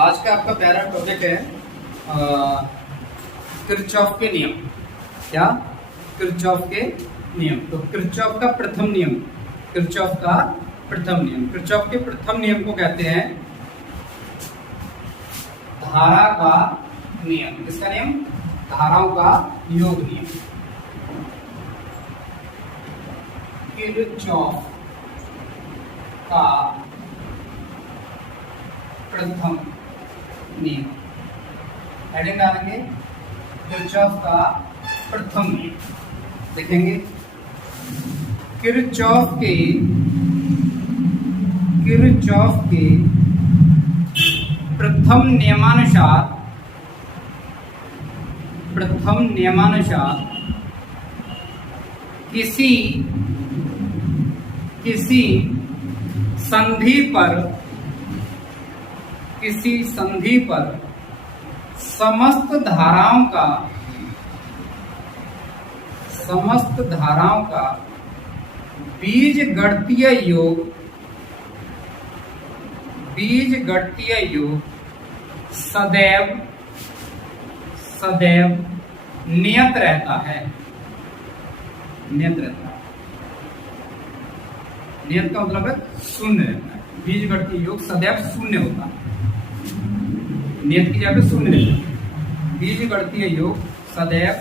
आज का आपका प्यारा टॉपिक है किरचॉफ के नियम। क्या? किरचॉफ के नियम। तो किरचॉफ का प्रथम नियम, किरचॉफ का प्रथम नियम, किरचॉफ के प्रथम नियम को कहते हैं धारा का नियम। किसका नियम? धाराओं का योग नियम। किरचॉफ का प्रथम नियम, हेडिंग डालेंगे किरचॉफ का प्रथम नियम। देखेंगे किरचॉफ के प्रथम नियमानुसार किसी संधि पर समस्त धाराओं का बीजगणितीय योग सदैव नियत रहता है। नियत का मतलब है शून्य रहता है। बीजगणितीय योग सदैव शून्य होता है। नियत की जगह पे शून्य रहता है। बीजगणितीय योग सदैव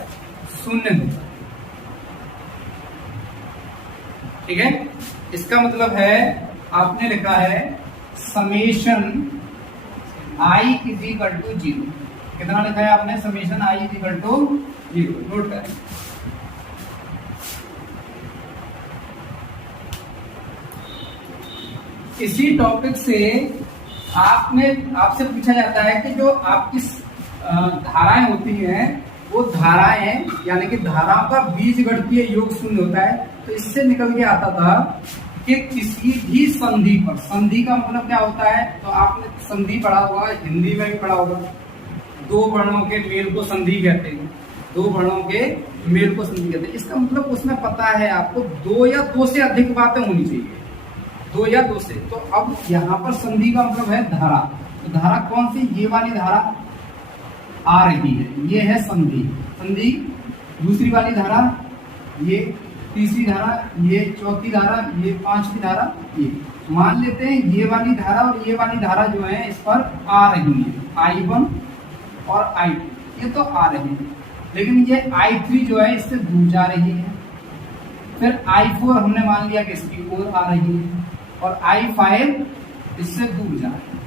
शून्य होता है। ठीक है, इसका मतलब है आपने लिखा है summation I is equal to 0। कितना लिखा है आपने? Summation I is equal to 0। Note करें। इसी टॉपिक से आपसे पूछा जाता है कि जो आपकी धाराएं होती हैं वो धाराएं यानी कि धाराओं का बीजगणितीय योग शून्य होता है। तो इससे निकल के आता था कि किसी भी संधि पर, संधि का मतलब क्या होता है? तो आपने संधि पढ़ा होगा, हिंदी में भी पढ़ा होगा। दो वर्णों के मेल को संधि कहते हैं। दो वर्णों के मेल को संधि कहते हैं। इसका मतलब उसमें पता है आपको दो या दो से अधिक बातें होनी चाहिए, दो या दो से। तो अब यहाँ पर संधि का मतलब है धारा। तो धारा कौन सी? ये वाली धारा आ रही है, ये है संधि। संधि दूसरी वाली धारा, ये तीसरी धारा, ये चौथी धारा, ये पांचवी धारा। ये मान लेते हैं ये वाली धारा और ये वाली धारा जो है इस पर आ रही है, I1 और I2 ये तो आ रही है। लेकिन ये I3 जो है इससे दूर जा रही है। फिर I4 हमने मान लिया कि इसकी ओर आ रही है और I5 इससे दूर जा रही है।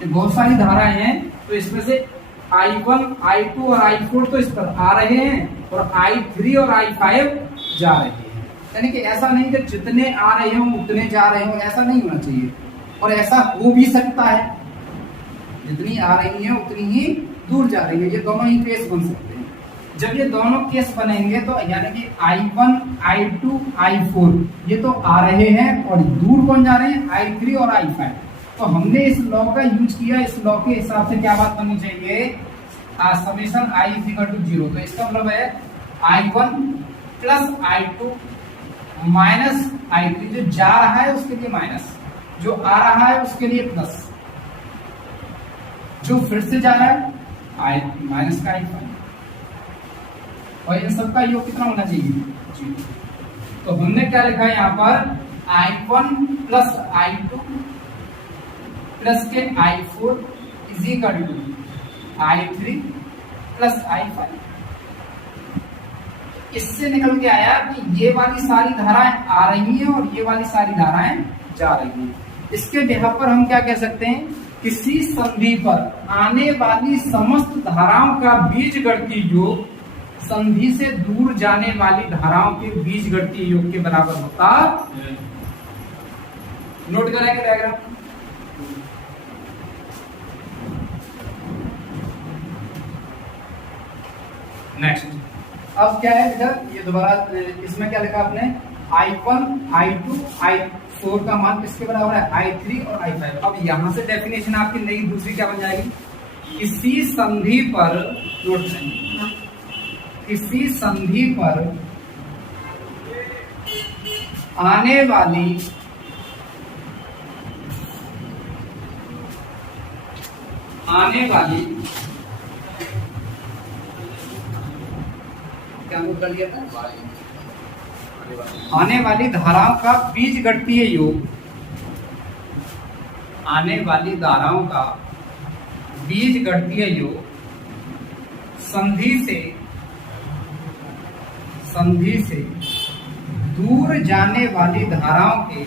ये बहुत सारी धाराएं हैं। तो इसमें से I1, I2 और I4 तो इस पर आ रहे हैं और I3 और I5 जा रहे हैं। यानी कि ऐसा नहीं कि जितने आ रहे हो उतने जा रहे हो, ऐसा नहीं होना चाहिए। और ऐसा हो भी सकता है, जितनी आ रही है उतनी ही दूर जा रही है। ये दोनों ही केस बन सकते हैं। जब ये दोनों केस बनेंगे तो यानी कि I1, I2, I4 ये तो आ रहे हैं और दूर कौन जा रहे हैं? I3 और I5। तो हमने इस लॉ का यूज किया। इस लॉ के हिसाब से क्या बात करनी चाहिए? Summation I is equal to 0। तो इसका मतलब है I1 plus I2 minus I3। जो जा रहा है उसके लिए माइनस, जो आ रहा है उसके लिए प्लस, जो फिर से जा रहा है I माइनस का I5। और इन सबका योग कितना होना चाहिए? 0। तो हमने क्या लिखा है यहाँ पर? I1 प्लस I2 प्लस के I4 is equal to I3 plus I5। इससे निकल के आया कि ये वाली सारी धाराएं आ रही हैं और ये वाली सारी धाराएं जा रही हैं। इसके बिहार पर हम क्या कह सकते हैं? किसी संधि पर आने वाली समस्त धाराओं का बीजगणितीय योग संधि से दूर जाने वाली धाराओं के बीजगणितीय योग के बराबर होता है। नोट करेंगे डायग्राम। नेक्स्ट, अब क्या है इधर? ये दोबारा इसमें क्या लिखा आपने? I1, I2, I4 का मान किसके बराबर है? I3 और I5। अब यहां से डेफिनेशन आपकी नई दूसरी क्या बन जाएगी? किसी संधि पर, नोट करेंगे, किसी संधि पर आने वाली आने वाली, क्या नोट कर लिया था, आने वाली धाराओं का बीजगणितीय योग, आने वाली धाराओं का बीजगणितीय योग संधि से दूर जाने वाली धाराओं के,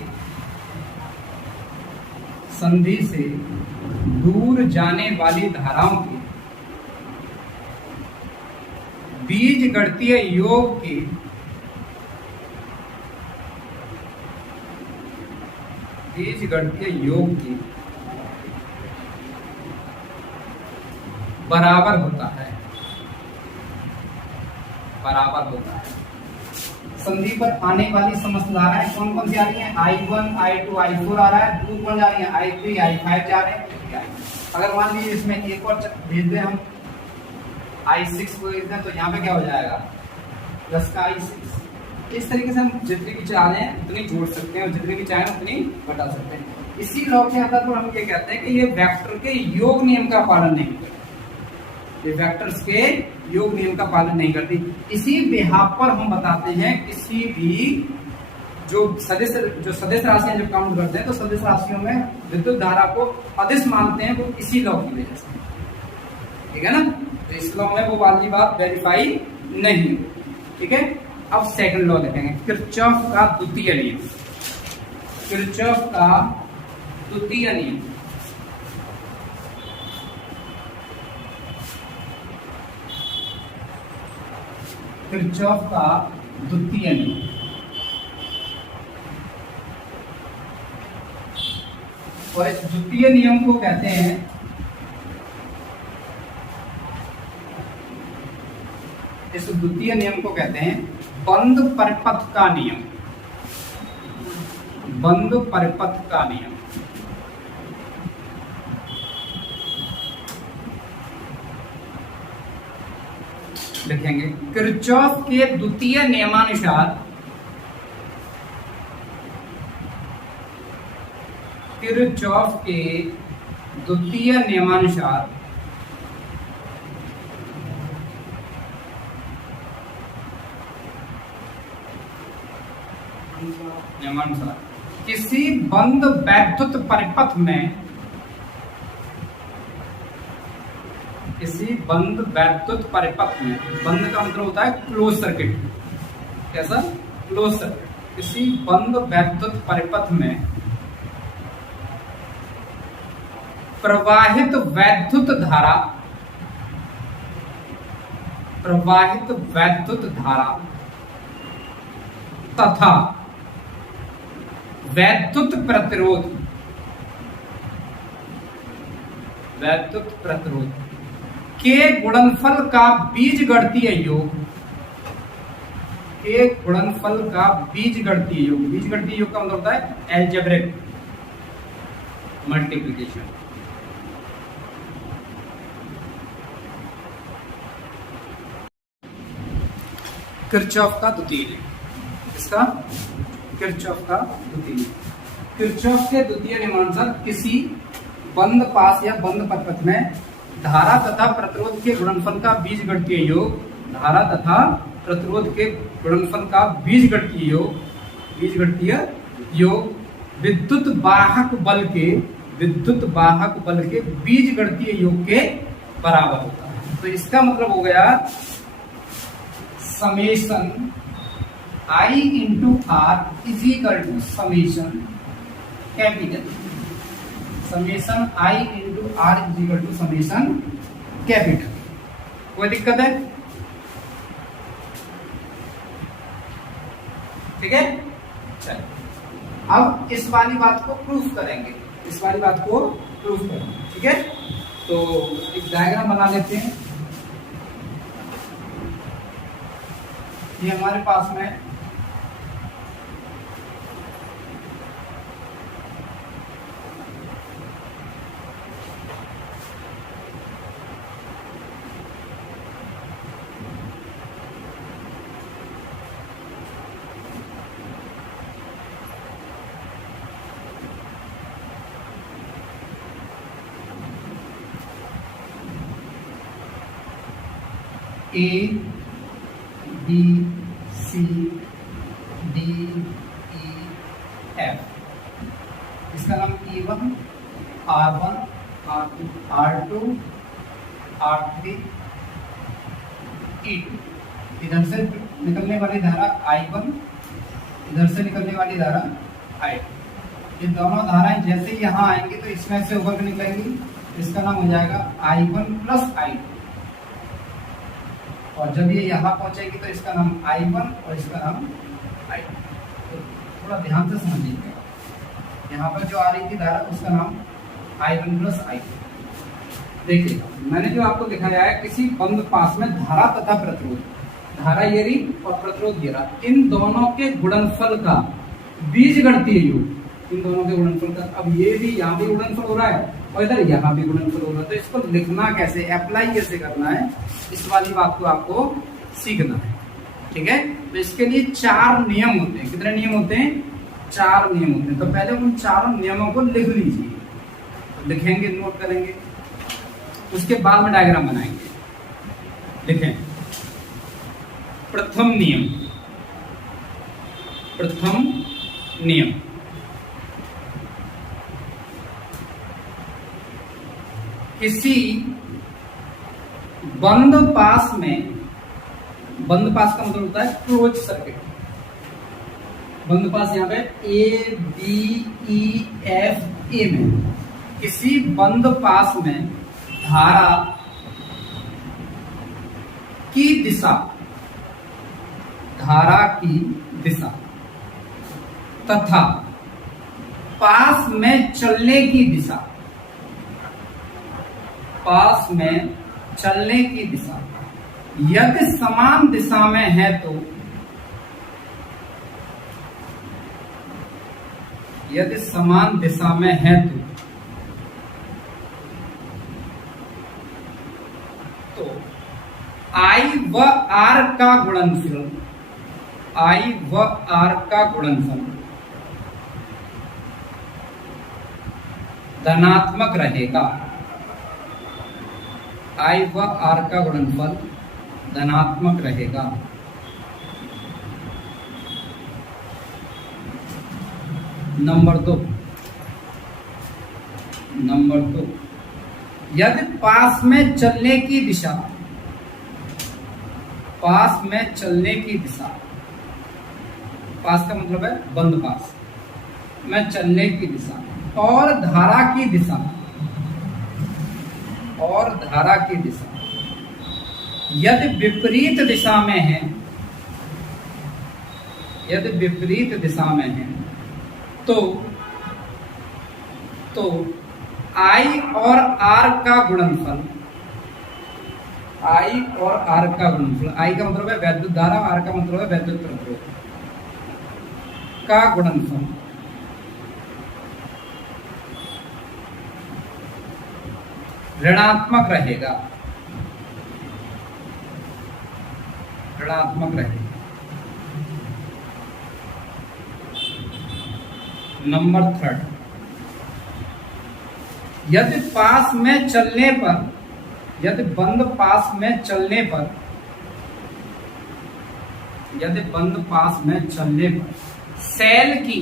संधि से दूर जाने वाली धाराओं के बीजगणितीय योग के बराबर होता है, बराबर होता है। संधि पर आने वाली समस्त धाराएं कौन कौन सी आ रही है, I1, I2, I4 आ रहा है, दूर कौन जा रही है, I3, I5 जा रहे हैं। अगर मान लीजिए इसमें एक और भेज दें हम, I6 को भेज दें, तो यहाँ पे क्या हो जाएगा, प्लस का I6। इस तरीके से हम जितनी भी चाहें उतनी जोड़ सकते हैं और जितनी भी चाहें उतनी घटा सकते हैं। इसी लॉ के आधार पर हम ये कहते हैं कि ये वेक्टर के योग नियम का पालन नहीं करते, ये वेक्टर्स के योग नियम का पालन नहीं करती। इसी बिहाफ पर हम बताते हैं किसी भी जो सदिश राशियां जब काउंट करते हैं तो सदिश राशियों में विद्युत धारा को अदिश मानते हैं, वो इसी लॉ की वजह से, ठीक है ना। तो इस लॉ में वो वाली बात वेरीफाई नहीं, ठीक है। अब सेकंड लॉ देखेंगे, किरचॉफ का द्वितीय नियम, किरचॉफ का द्वितीय नियम। किरचॉफ का द्वितीय नियम, और इस द्वितीय नियम को कहते हैं, इस द्वितीय नियम को कहते हैं बंद परिपथ का नियम, बंद परिपथ का नियम। लिखेंगे किरचॉफ के द्वितीय नियमानुसार, किरचॉफ के द्वितीय नियमानुसार किसी बंद वैद्युत परिपथ में, किसी बंद वैद्युत परिपथ में, बंद का मतलब होता है क्लोज सर्किट, कैसा, क्लोज सर्किट। किसी बंद वैद्युत परिपथ में प्रवाहित वैद्युत धारा, प्रवाहित वैद्युत धारा तथा वैद्युत प्रतिरोध, वैद्युत प्रतिरोध के गुणनफल का बीजगणितीय योग, के गुणनफल का बीजगणितीय योग, बीजगणितीय योग का मतलब होता है एल्जेब्रिक मल्टीप्लिकेशन। किरचॉफ का द्वितीय नियम, इसका किरचॉफ का द्वितीय नियम, किरचॉफ के द्वितीय नियमानुसार किसी बंद पास या बंद परिपथ में धारा तथा प्रतिरोध के गुणनफल का बीजगणितीय योग, धारा तथा प्रतिरोध के गुणनफल का बीजगणितीय योग, बीजगणितीय योग विद्युत वाहक बल के, विद्युत वाहक बल के बीजगणितीय योग के बराबर होता है। तो इसका मतलब हो गया summation I into R is equal to summation capital, summation I into R is equal to summation capital. कोई दिक्कत है, ठीक है। चलिए अब इस वाली बात को प्रूफ करेंगे, इस वाली बात को प्रूफ करेंगे, ठीक है। तो एक डायग्राम बना लेते हैं। ये हमारे पास में A B C D E F, इसका नाम E1, R1, R2, R2, R3, E2। इधर से निकलने वाली धारा I1, इधर से निकलने वाली धारा I2। ये दोनों धाराएं जैसे ही यहाँ आएंगी तो इसमें से होकर निकलेंगी, इसका नाम हो जाएगा I1 प्लस I2। और जब ये यहाँ पहुंचेगी तो इसका नाम I1 और इसका नाम I2। तो थोड़ा ध्यान से समझिएगा, यहाँ पर जो आ रही थी धारा उसका नाम I1 प्लस I2। देखिए मैंने जो आपको दिखाया है, किसी बंद पास में धारा तथा प्रतिरोध, धारा ये रही और प्रतिरोध ये रहा, इन दोनों के गुणनफल का बीजगणितीय योग, इन दोनों के गुणनफल का। अब ये भी यहाँ भी गुणनफल हो रहा है और इधर यहाँ भी गुणनफल हो रहा है, तो इसको लिखना कैसे, अप्लाई कैसे करना है, इस वाली बात को आपको सीखना है। ठीक है, तो इसके लिए 4 नियम होते हैं। कितने नियम होते हैं? 4 नियम होते हैं। तो पहले उन 4 नियमों को लिख लीजिए, तो लिखेंगे, नोट करेंगे, उसके बाद में डायग्राम बनाएंगे। लिखें, प्रथम नियम, प्रथम नियम, किसी बंद पास में, बंद पास का मतलब होता है क्लोज सर्किट, बंद पास यहाँ पे A B E F A में, किसी बंद पास में धारा की दिशा, धारा की दिशा तथा पास में चलने की दिशा, पास में चलने की दिशा यदि समान दिशा में है तो, यदि समान दिशा में है तो I व R का गुणनफल, I व R का गुणनफल धनात्मक रहेगा, I व R का गुणनफल धनात्मक रहेगा। नंबर 2, यदि पास में चलने की दिशा, पास में चलने की दिशा, पास का मतलब है बंद पास में चलने की दिशा और धारा की दिशा, और धारा की दिशा यदि विपरीत दिशा में है, यदि विपरीत दिशा में है तो I और R का गुणनफल, I और R का गुणनफल, I का मतलब है वैद्युत धारा, R का मतलब है वैद्युत प्रतिरोध का गुणनफल ऋणात्मक रहेगा, ऋणात्मक रहेगा। नंबर 3, यदि पास में चलने पर, यदि बंद पास में चलने पर, यदि बंद पास में चलने पर सेल की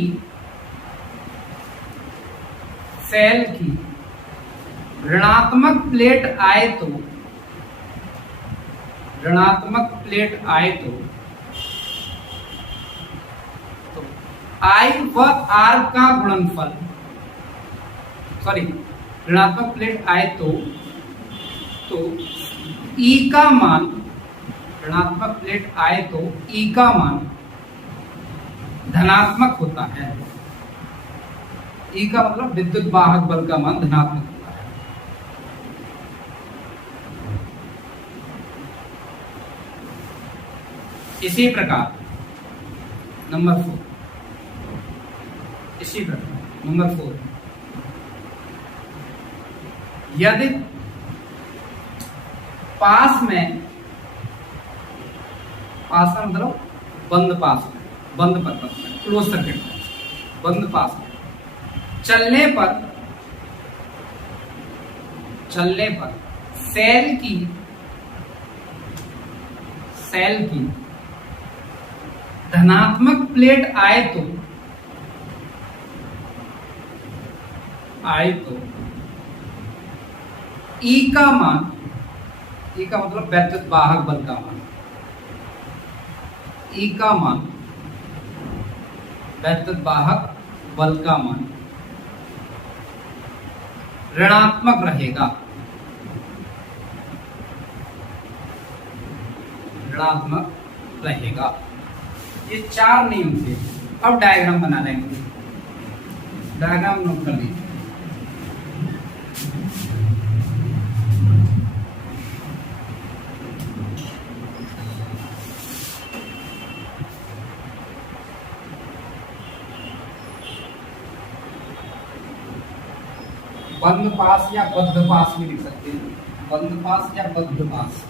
ऋणात्मक प्लेट आए तो, ऋणात्मक प्लेट आए तो I व R का गुणनफल, सॉरी, ऋणात्मक प्लेट आए तो E का मान, ऋणात्मक प्लेट आए तो E का मान धनात्मक होता है। E का मतलब विद्युत वाहक बल का मान धनात्मक होता है। इसी प्रकार नंबर 4, इसी प्रकार नंबर 4, यदि पास में, पास में मतलब बंद पास में, बंद पर, क्लोज सर्किट में, बंद पास में चलने पर सेल सेल की धनात्मक प्लेट आए तो E का मान, E का मतलब वैद्युत वाहक बल का मान, E का मान वैद्युत वाहक बल का मान ऋणात्मक रहेगा, ऋणात्मक रहेगा। ये 4 नियम थे। अब डायग्राम बना लेंगे, डायग्राम नोट कर लीजिए। बंद पास या बद्ध पास भी लिख सकते हैं, बंद पास या बद्ध पास,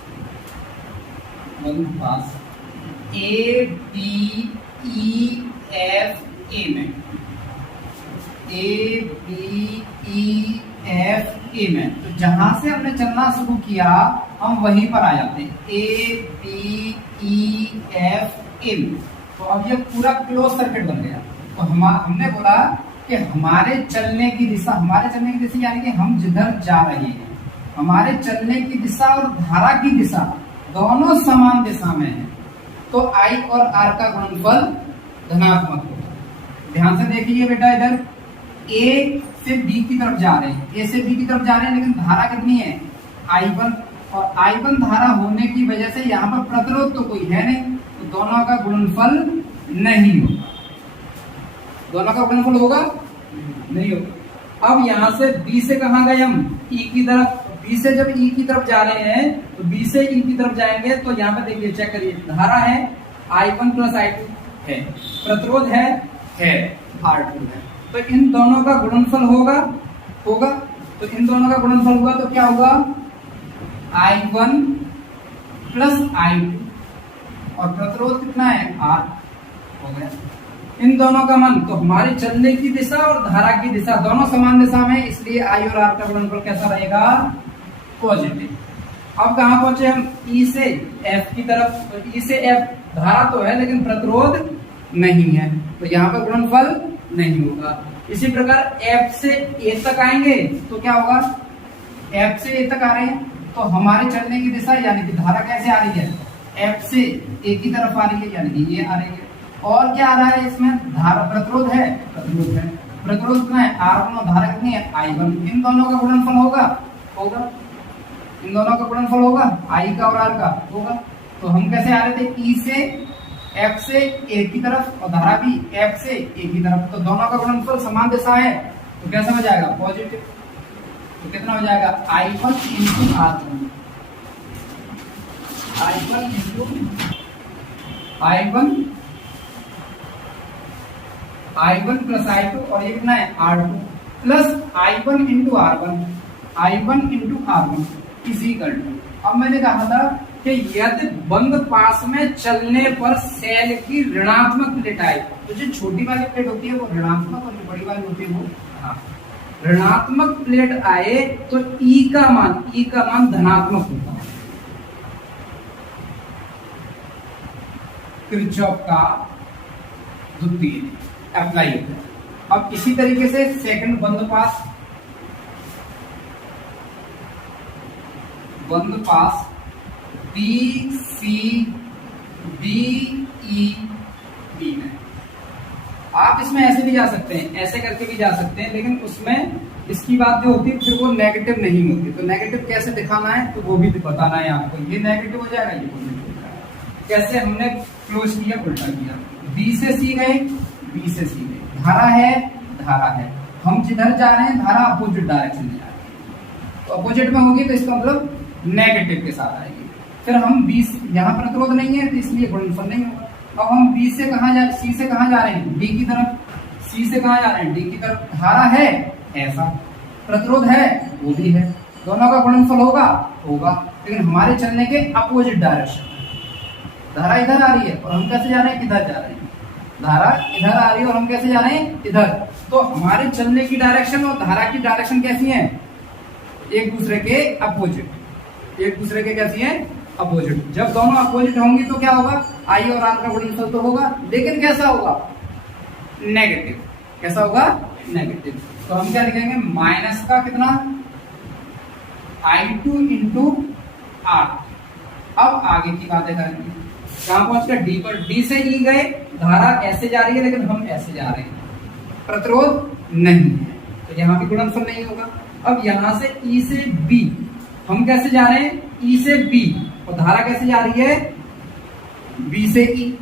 बंद पास A D E F A में, A B E F A में, तो जहां से हमने चलना शुरू किया हम वहीं पर आ जाते हैं, A B E F A में। तो अब ये पूरा क्लोज सर्किट बन गया। तो हमने बोला कि हमारे चलने की दिशा, हमारे चलने की दिशा यानी कि हम जिधर जा रहे हैं, हमारे चलने की दिशा और धारा की दिशा दोनों समान दिशा में है, तो I और R का गुणनफल धनात्मक होगा। ध्यान से देखिए बेटा, इधर A से B की तरफ जा रहे हैं, A से B की तरफ जा रहे हैं, लेकिन धारा कितनी है I1, और I1 धारा होने की वजह से यहाँ पर प्रतिरोध तो कोई है नहीं, तो दोनों का गुणनफल नहीं होगा। दोनों का गुणनफल होगा नहीं होगा। अब यहाँ से B से कहाँ गए हम, E की तरफ। B से जब E की तरफ जा रहे हैं तो B से E की तरफ जाएंगे, तो यहाँ पे देखिए, चेक करिए, धारा है I1 प्लस I2 है, प्रतिरोध है R2 है, तो इन दोनों का गुणनफल होगा। तो इन दोनों का गुणनफल हुआ तो क्या होगा, I1 प्लस I2, और प्रतिरोध कितना है R, हो गया। इन दोनों का मान, तो हमारे चलने की दिशा और धारा की दिशा दोनों समान दिशा में, इसलिए I और R का गुणनफल कैसा रहेगा, पॉजिटिव। अब कहां पहुंचे हम, E से F की तरफ। तो E से F धारा तो है लेकिन प्रतिरोध नहीं है, तो यहाँ पर गुणनफल नहीं होगा। इसी प्रकार F से A तक आएंगे तो क्या होगा, F से A तक आ रहे हैं तो हमारे चलने की दिशा यानी कि धारा कैसे आ रही है, F से A की तरफ आ रही है, यानी कि ये आ रही है। और क्या आ रहा है इसमें, धारा, प्रतिरोध है, प्रतिरोध है, प्रतिरोध कितना है R1 और धारा कितनी है I1। इन दोनों का गुणनफल होगा, इन दोनों का गुणनफल होगा, I का और R का होगा। तो हम कैसे आ रहे थे, E से F से A की तरफ और धारा भी F से A की तरफ, तो दोनों का गुणनफल समान दिशा है, तो कैसा हो जाएगा, पॉजिटिव। तो कितना हो जाएगा, I1 into R1, I1 into I1 plus I2, और ये कितना है R2, plus I1 into R1, I1 into R1 इसी इक्वल टू। अब मैंने कहा था कि यदि बंद पास में चलने पर सेल की ऋणात्मक प्लेट आए, तो जो छोटी वाली प्लेट होती है वो ऋणात्मक, और जो बड़ी वाली होती है वो ऋणात्मक प्लेट आए, तो E का मान धनात्मक होता है। किरचॉफ का द्वितीय अप्लाई होता है। अब इसी तरीके से सेकंड बंद पास B C D E B में, आप इसमें ऐसे भी जा सकते हैं, ऐसे करके भी जा सकते हैं, लेकिन उसमें इसकी बात जो होती है फिर वो नेगेटिव नहीं होती। तो नेगेटिव कैसे दिखाना है तो वो भी बताना है आपको, ये नेगेटिव हो जाएगा, ये पॉजिटिव हो जाएगा। कैसे हमने क्लोज किया, उल्टा किया, B से C गए, B से C गए, धारा है, हम जिधर जा रहे हैं धारा अपोजिट डायरेक्शन में जा रही है, तो अपोजिट में होगी तो इसका मतलब नेगेटिव के साथ आएगी। फिर हम B से, यहाँ प्रतिरोध नहीं है तो इसलिए गुणनफल नहीं होगा। अब हम B से कहाँ जा, C से कहाँ जा रहे हैं, D की तरफ। C से कहाँ जा रहे हैं, D की तरफ। धारा है ऐसा, प्रतिरोध है वो भी है, दोनों का गुणनफल होगा, लेकिन हमारे चलने के अपोजिट डायरेक्शन। धारा इधर आ रही है और हम कैसे जा रहे हैं, इधर जा रहे हैं। धारा इधर आ रही है और हम कैसे जा रहे हैं, इधर। तो हमारे चलने की डायरेक्शन और धारा की डायरेक्शन कैसी है, एक दूसरे के अपोजिट, एक दूसरे के कैसी है अपोजिट। जब दोनों अपोजिट होंगी तो क्या होगा, आई और आर का गुणनफल तो होगा, लेकिन कैसा होगा, नेगेटिव। कैसा होगा, नेगेटिव। तो हम क्या लिखेंगे, माइनस का कितना, I2 इंटू आर। अब आगे की बातें करेंगे, कहां पहुंच गए, डी पर। डी से ई गए, धारा ऐसे जा रही है लेकिन हम ऐसे जा रहे हैं, प्रतिरोध नहीं है, तो यहाँ भी गुणनफल नहीं होगा। अब यहां से ई से बी हम कैसे जा रहे हैं, ई से बी, और धारा कैसे जा रही है, बी से ई।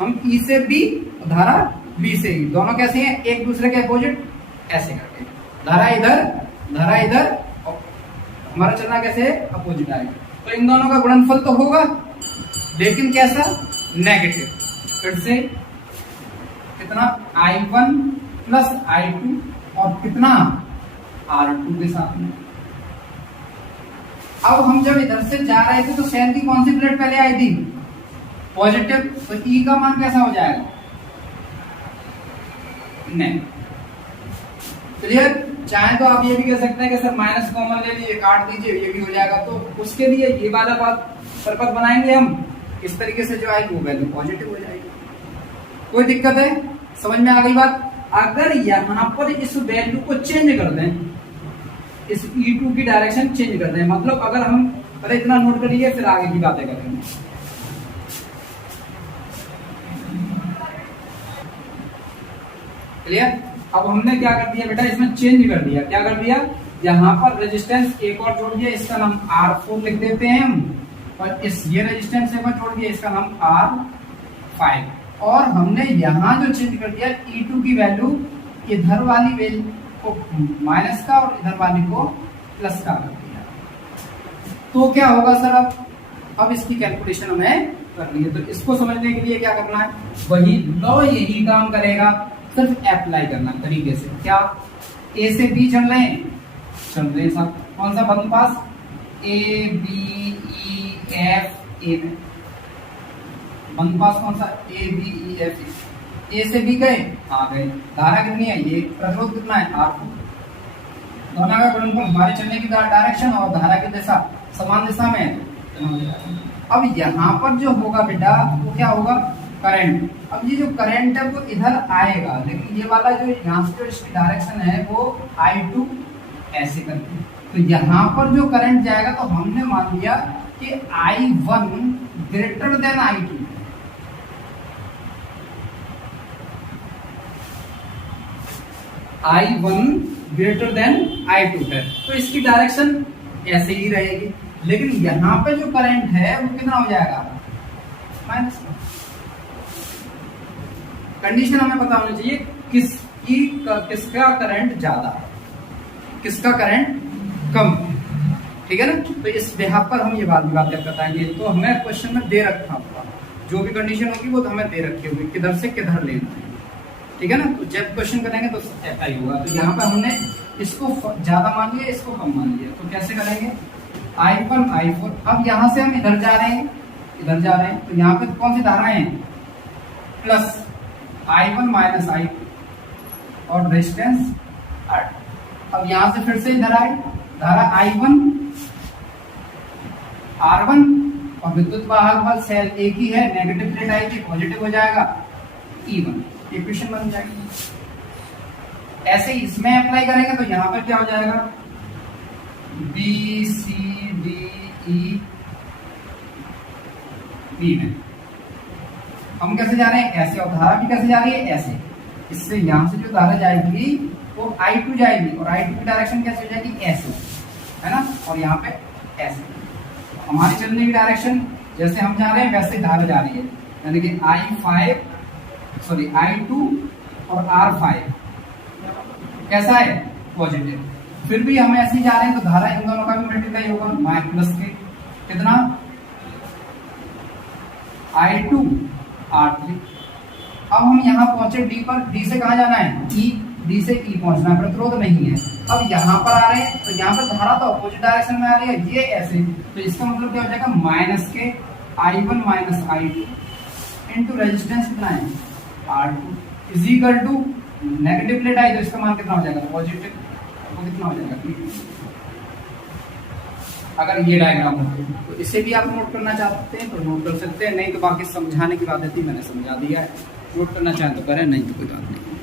हम ई से बी और धारा बी से ई, दोनों कैसे हैं, एक दूसरे के अपोजिट, ऐसे करके धारा इधर, धारा इधर, और हमारा चलना कैसे, अपोजिट आएगा। तो इन दोनों का गुणनफल तो होगा, लेकिन कैसा, नेगेटिव। फिर से कितना, I1 प्लस I2 और कितना, R2 के साथ में। अब हम जब इधर से जा रहे थे तो सेल की कौन सी प्लेट पहले आई थी, पॉजिटिव, तो ई का मान कैसा हो जाएगा, नहीं। क्लियर। चाहे तो आप ये भी कह सकते हैं कि सर माइनस कॉमन ले लीजिए, काट दीजिए, ये भी हो जाएगा। तो उसके लिए ये वाला पद बनाएंगे हम इस तरीके से, जो आएगी वो वैल्यू पॉजिटिव हो जाएगी। कोई दिक्कत है, समझ में आ गई बात। अगर यहां पर इस वैल्यू को चेंज कर दें, इस E2 की डायरेक्शन चेंज कर दें, मतलब अगर हम, पहले इतना नोट करिए फिर आगे की बातें करेंगे। क्लियर। अब हमने क्या कर दिया बेटा, इसमें चेंज कर दिया। क्या कर दिया, यहाँ पर रेजिस्टेंस एक और जोड़ दिया, इसका नाम R4 लिख देते हैं हम, और ये रेजिस्टेंस एक और जोड़ दिया, इसका नाम R5। और हमने यहाँ जो चेंज कर दिया, E2 की वैल्यू इधर वाली वैल्यू को माइनस का और इधर वाली को प्लस का कर दिया। तो क्या होगा सर, अब इसकी कैलकुलेशन हमें करनी है। तो इसको समझने के लिए क्या करना है, वही लॉ यही काम करेगा, सिर्फ अप्लाई करना तरीके से। क्या, ए से बी चल रहे हैं सब, कौन सा बंद पास, ए बी ई एफ, ए में बंद पास कौन सा, ए बी ई एफ। ए से बी गए, आ गए, धारा कितनी है, ये प्रतिरोध कितना है, R2। दोनों का गुणनफल, हमारे चलने की डायरेक्शन और धारा की दिशा समान दिशा में है। अब यहाँ पर जो होगा बेटा, वो क्या होगा, करंट। अब ये जो करंट है वो इधर आएगा, लेकिन ये वाला जो यहाँ से जो इसकी डायरेक्शन है वो I2 ऐसे करके, तो यहाँ पर जो करंट जाएगा, तो हमने मान लिया कि I1 greater than I2। I1 greater than I2 है, तो इसकी डायरेक्शन ऐसे ही रहेगी, लेकिन यहाँ पे जो करंट है वो कितना हो जाएगा, माइनस। कंडीशन हमें पता होनी चाहिए, किसका करंट ज्यादा है, किसका करंट कम, ठीक है ना। तो इस बिहाफ पर हम ये बातें बताएंगे। तो हमें क्वेश्चन में दे रखा होगा, जो भी कंडीशन होगी वो तो हमें दे रखी होगी, किधर से किधर लेना है, ठीक है ना। तो जब क्वेश्चन करेंगे तो ऐसा ही होगा। तो यहाँ पर हमने इसको ज्यादा मान लिया, इसको कम मान लिया, तो कैसे करेंगे, I1 I4। अब यहाँ से हम इधर जा रहे हैं, इधर जा रहे हैं, तो यहाँ पे कौन सी धाराएं हैं, प्लस I1 माइनस I2 और रेजिस्टेंस R2। अब यहां से फिर से इधर आए, धारा I1 R1 और विद्युत वाहक बल सेल एक ही है, नेगेटिव प्लेट आएगी, पॉजिटिव हो जाएगा E1, इक्वेशन बन जाएगी। ऐसे ही इसमें अप्लाई करेंगे तो यहां पर क्या हो जाएगा, B C D E B में हम कैसे जा रहे हैं, ऐसे, और धारा भी कैसे जा रही है, ऐसे। इससे यहां से जो धारा जाएगी वो I2 जाएगी, और I2 की डायरेक्शन कैसे हो जाएगी, ऐसे, है ना, और यहाँ पे ऐसे। हमारी चलने की डायरेक्शन जैसे हम जा रहे हैं वैसे धारा जा रही है, यानी कि I2 और R5 कैसा है, पॉजिटिव। फिर भी हम ऐसे ही जा रहे हैं, तो धारा इन दोनों का भी मल्टीप्लाई होगा, माइनस के कितना, I2 R3। अब हम यहाँ पहुंचे डी पर, डी से कहाँ जाना है, ई, डी से ई पहुंचना है, प्रतिरोध नहीं है। अब यहाँ पर आ रहे हैं, तो यहाँ पर धारा तो अपोजिट डायरेक्शन में आ रही है, ये ऐसे, तो इसका मतलब क्या हो जाएगा, माइनस के I1 minus I2 into resistance कितना है, R2 is equal to, negative plate आई तो इसका मान कितना हो जाएगा, पॉजिटिव, तो कितना हो जाएगा, अगर ये डायग्राम हो तो इसे भी आप नोट करना चाहते हैं तो नोट कर सकते हैं, नहीं तो बाकी समझाने की बात थी, मैंने समझा दिया है। नोट करना चाहें तो करें, नहीं तो कोई बात नहीं।